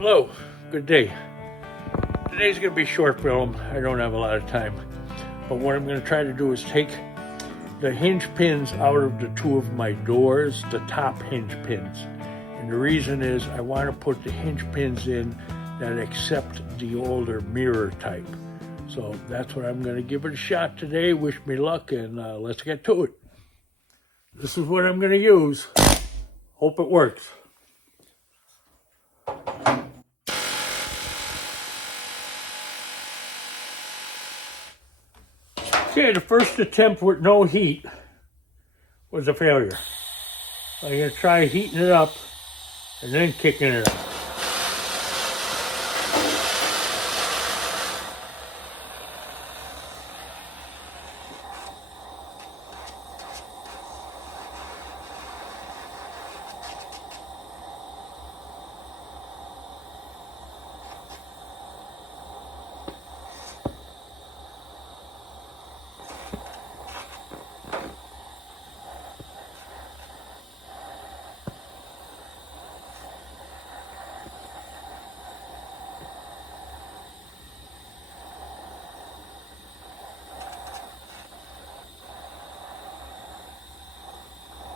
Hello, good day. Today's going to be short film. I don't have a lot of time. But what I'm going to try to do is take the hinge pins out of the two of my doors, the top hinge pins. And the reason is I want to put the hinge pins in that accept the older mirror type. So that's what I'm going to give it a shot today. Wish me luck, and let's get to it. This is what I'm going to use. Hope it works. Okay, the first attempt with no heat was a failure. I'm going to try heating it up and then kicking it up.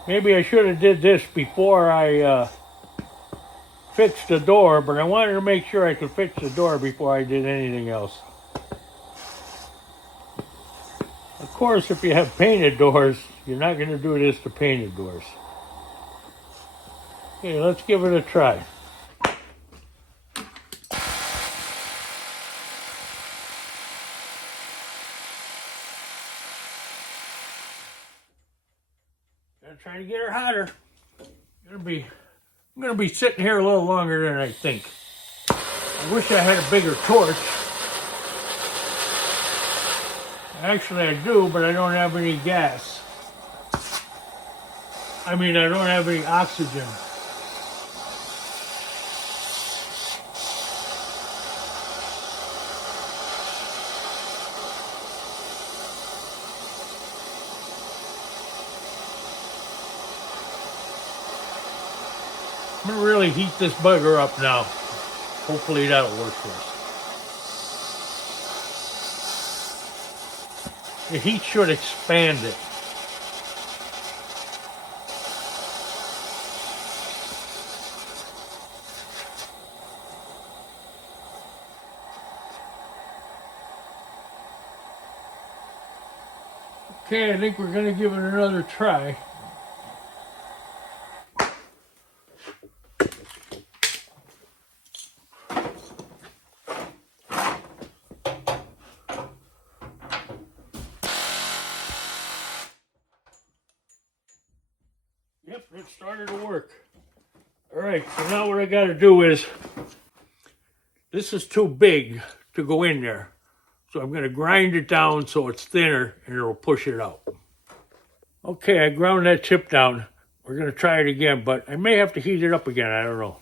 Maybe I should have did this before I fixed the door, but I wanted to make sure I could fix the door before I did anything else. Of course, if you have painted doors, you're not going to do this to painted doors. Okay, let's give it a try. Gotta try to get her hotter. I'm gonna be sitting here a little longer than I think. I wish I had a bigger torch. Actually, I do, but I don't have any gas. I mean, I don't have any oxygen. I'm gonna really heat this bugger up now. Hopefully that'll work for us. The heat should expand it. Okay, I think we're gonna give it another try. Yep, it started to work. All right, so now what I got to do is, this is too big to go in there. So I'm going to grind it down so it's thinner and it'll push it out. Okay, I ground that chip down. We're going to try it again, but I may have to heat it up again. I don't know.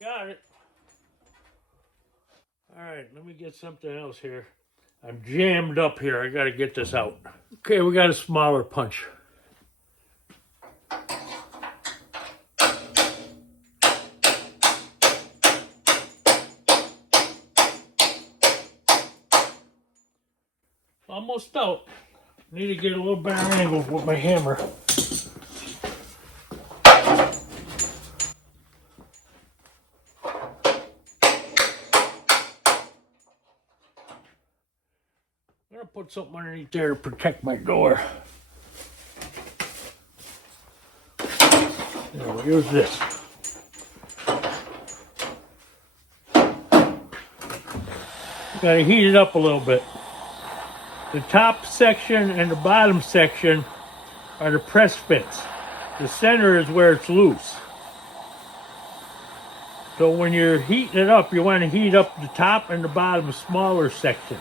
Got it. All right, let me get something else here. I'm jammed up here. I got to get this out. Okay, we got a smaller punch. Almost out. Need to get a little better angle with my hammer. I'm going to put something underneath there to protect my door. Now we'll use this. Got to heat it up a little bit. The top section and the bottom section are the press fits. The center is where it's loose. So when you're heating it up, you want to heat up the top and the bottom smaller section.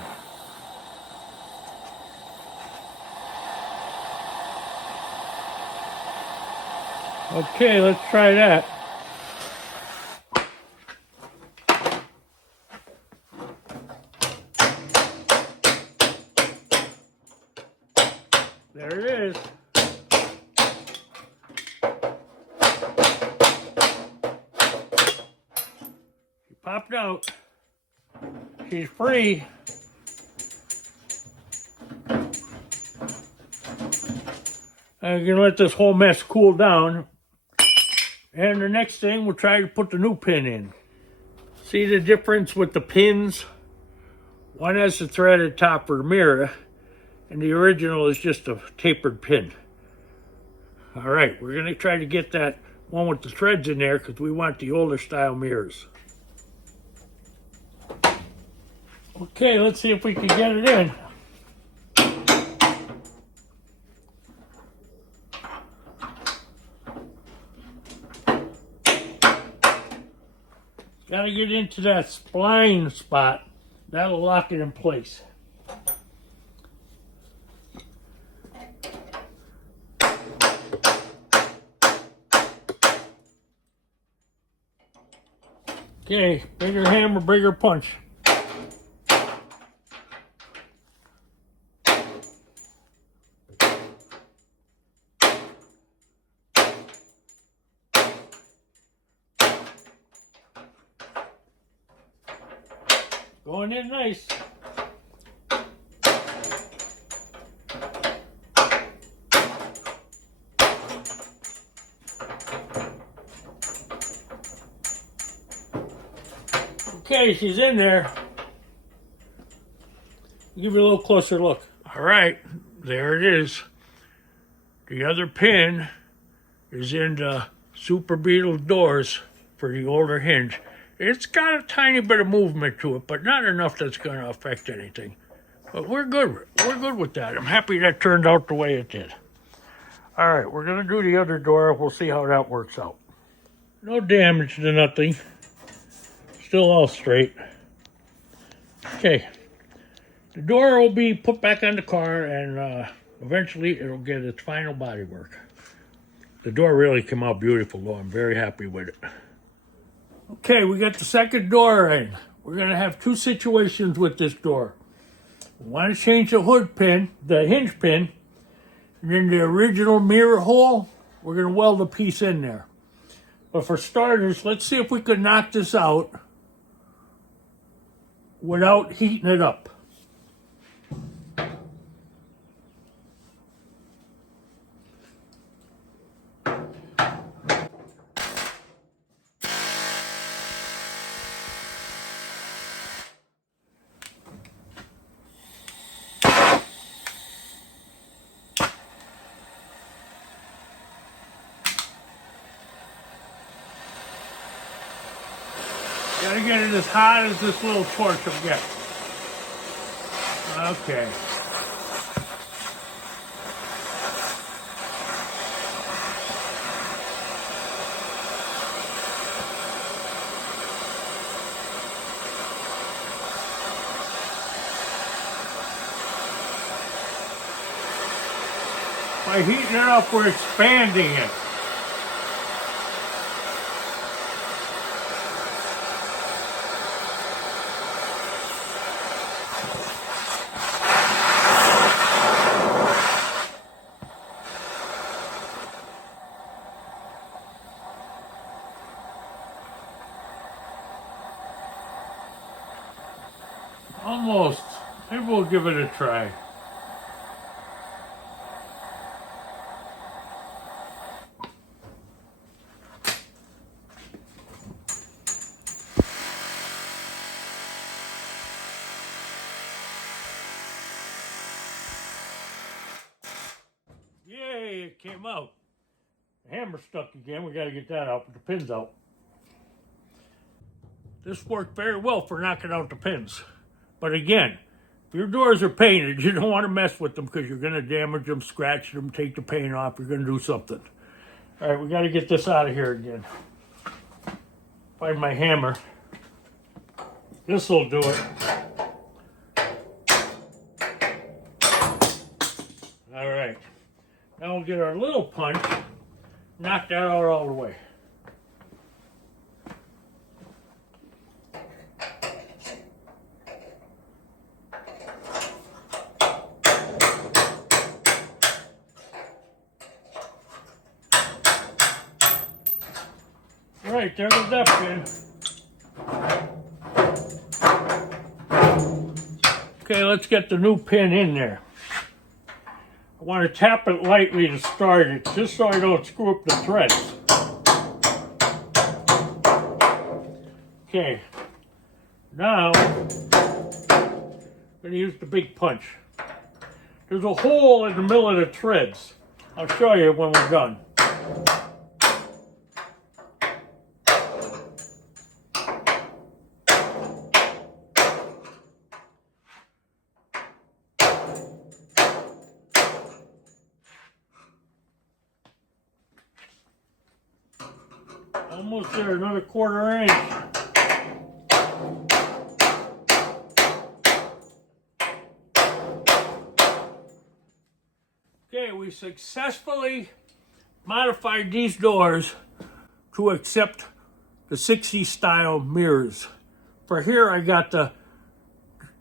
Okay, let's try that. There it is. She popped out. She's free. I'm gonna let this whole mess cool down. And the next thing, we'll try to put the new pin in. See the difference with the pins? One has the threaded top for the mirror, and the original is just a tapered pin. All right, we're gonna try to get that one with the threads in there because we want the older style mirrors. Okay, let's see if we can get it in. Got to get into that spline spot. That'll lock it in place. Okay, bigger hammer, bigger punch. Going in nice. Okay, she's in there. Give you a little closer look. All right, there it is. The other pin is in the Super Beetle doors for the older hinge. It's got a tiny bit of movement to it, but not enough that's going to affect anything. But we're good. We're good with that. I'm happy that turned out the way it did. All right, we're going to do the other door. We'll see how that works out. No damage to nothing. Still all straight. Okay. The door will be put back on the car, and eventually it'll get its final body work. The door really came out beautiful, though. I'm very happy with it. Okay, we got the second door in. We're going to have two situations with this door. We want to change the hood pin, the hinge pin, and then the original mirror hole, we're going to weld a piece in there. But for starters, let's see if we can knock this out without heating it up. Gotta get it as hot as this little torch will get. Okay. By heating it up, we're expanding it. Almost. Maybe we'll give it a try. Yay, it came out. The hammer's stuck again. We got to get that out, but the pin's out. This worked very well for knocking out the pins. But again, if your doors are painted, you don't want to mess with them because you're going to damage them, scratch them, take the paint off. You're going to do something. All right, we got to get this out of here again. Find my hammer. This will do it. All right. Now we'll get our little punch. knock that out all the way. Right, there goes that pin. Okay, let's get the new pin in there. I want to tap it lightly to start it, just so I don't screw up the threads. Okay, now I'm going to use the big punch. There's a hole in the middle of the threads. I'll show you when we're done. Almost there, another 1/4 inch. Okay, we successfully modified these doors to accept the 60s style mirrors. For here I got the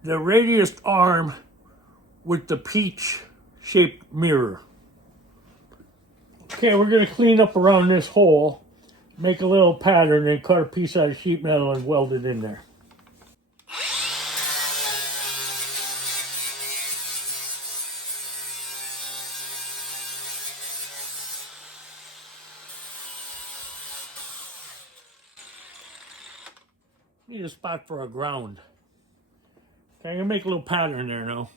radius arm with the peach shaped mirror. Okay, we're going to clean up around this hole, make a little pattern, and cut a piece out of sheet metal and weld it in there. Need a spot for a ground. Okay, I'm gonna make a little pattern there now.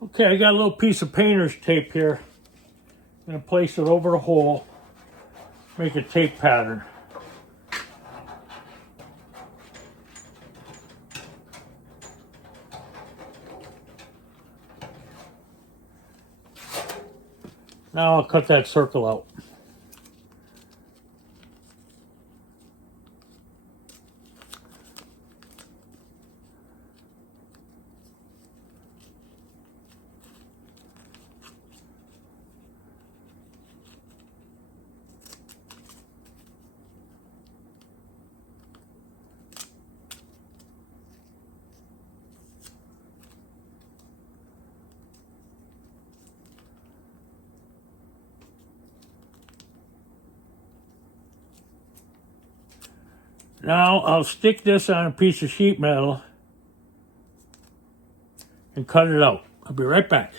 Okay, I got a little piece of painter's tape here. I'm gonna place it over the hole, make a tape pattern. Now I'll cut that circle out. Now I'll stick this on a piece of sheet metal and cut it out. I'll be right back.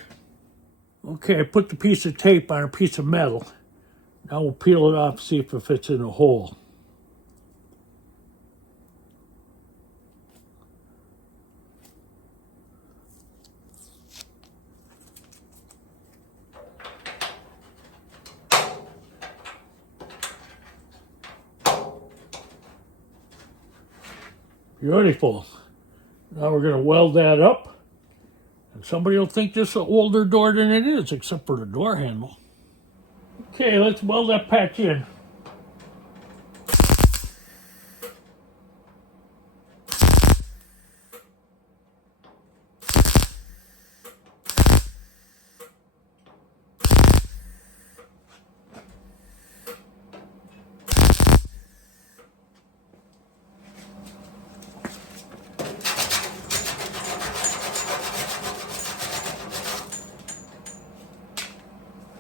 Okay, I put the piece of tape on a piece of metal. Now we'll peel it off, see if it fits in the hole. Beautiful. Now we're going to weld that up. And somebody will think this is an older door than it is, except for the door handle. Okay, let's weld that patch in.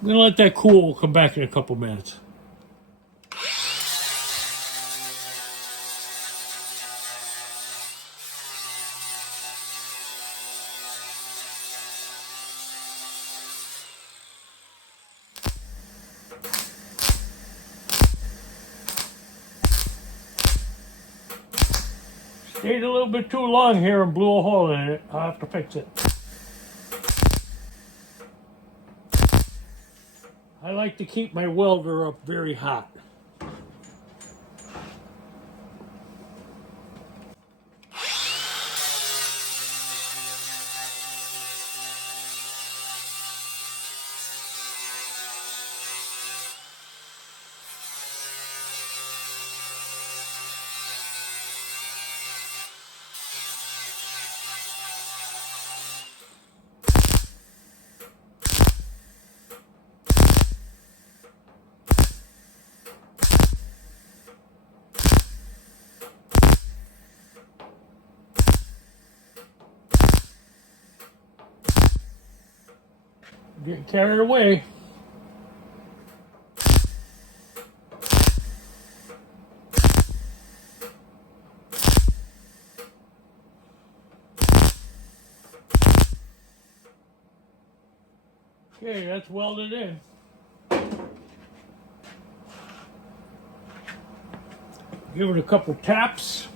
I'm going to let that cool. We'll come back in a couple minutes. Stayed a little bit too long here and blew a hole in it. I'll have to fix it. I like to keep my welder up very hot. Getting carried away. Okay, that's welded in. Give it a couple taps.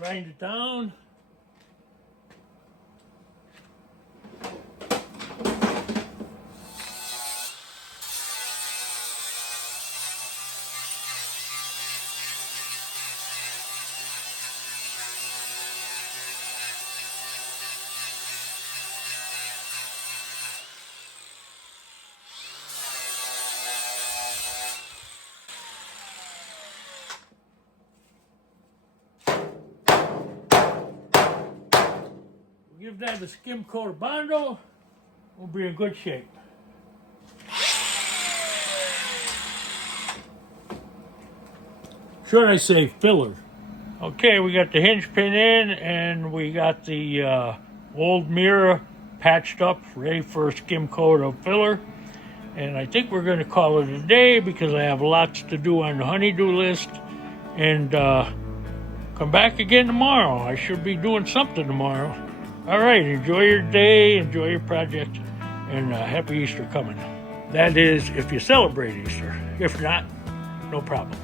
Grind it down. Give that a skim coat of Bondo, we'll be in good shape. Should I say filler? Okay, we got the hinge pin in and we got the old mirror patched up, ready for a skim coat of filler. And I think we're going to call it a day because I have lots to do on the honeydew list. And come back again tomorrow. I should be doing something tomorrow. All right, enjoy your day, enjoy your project, and happy Easter coming. That is, if you celebrate Easter. If not, no problem.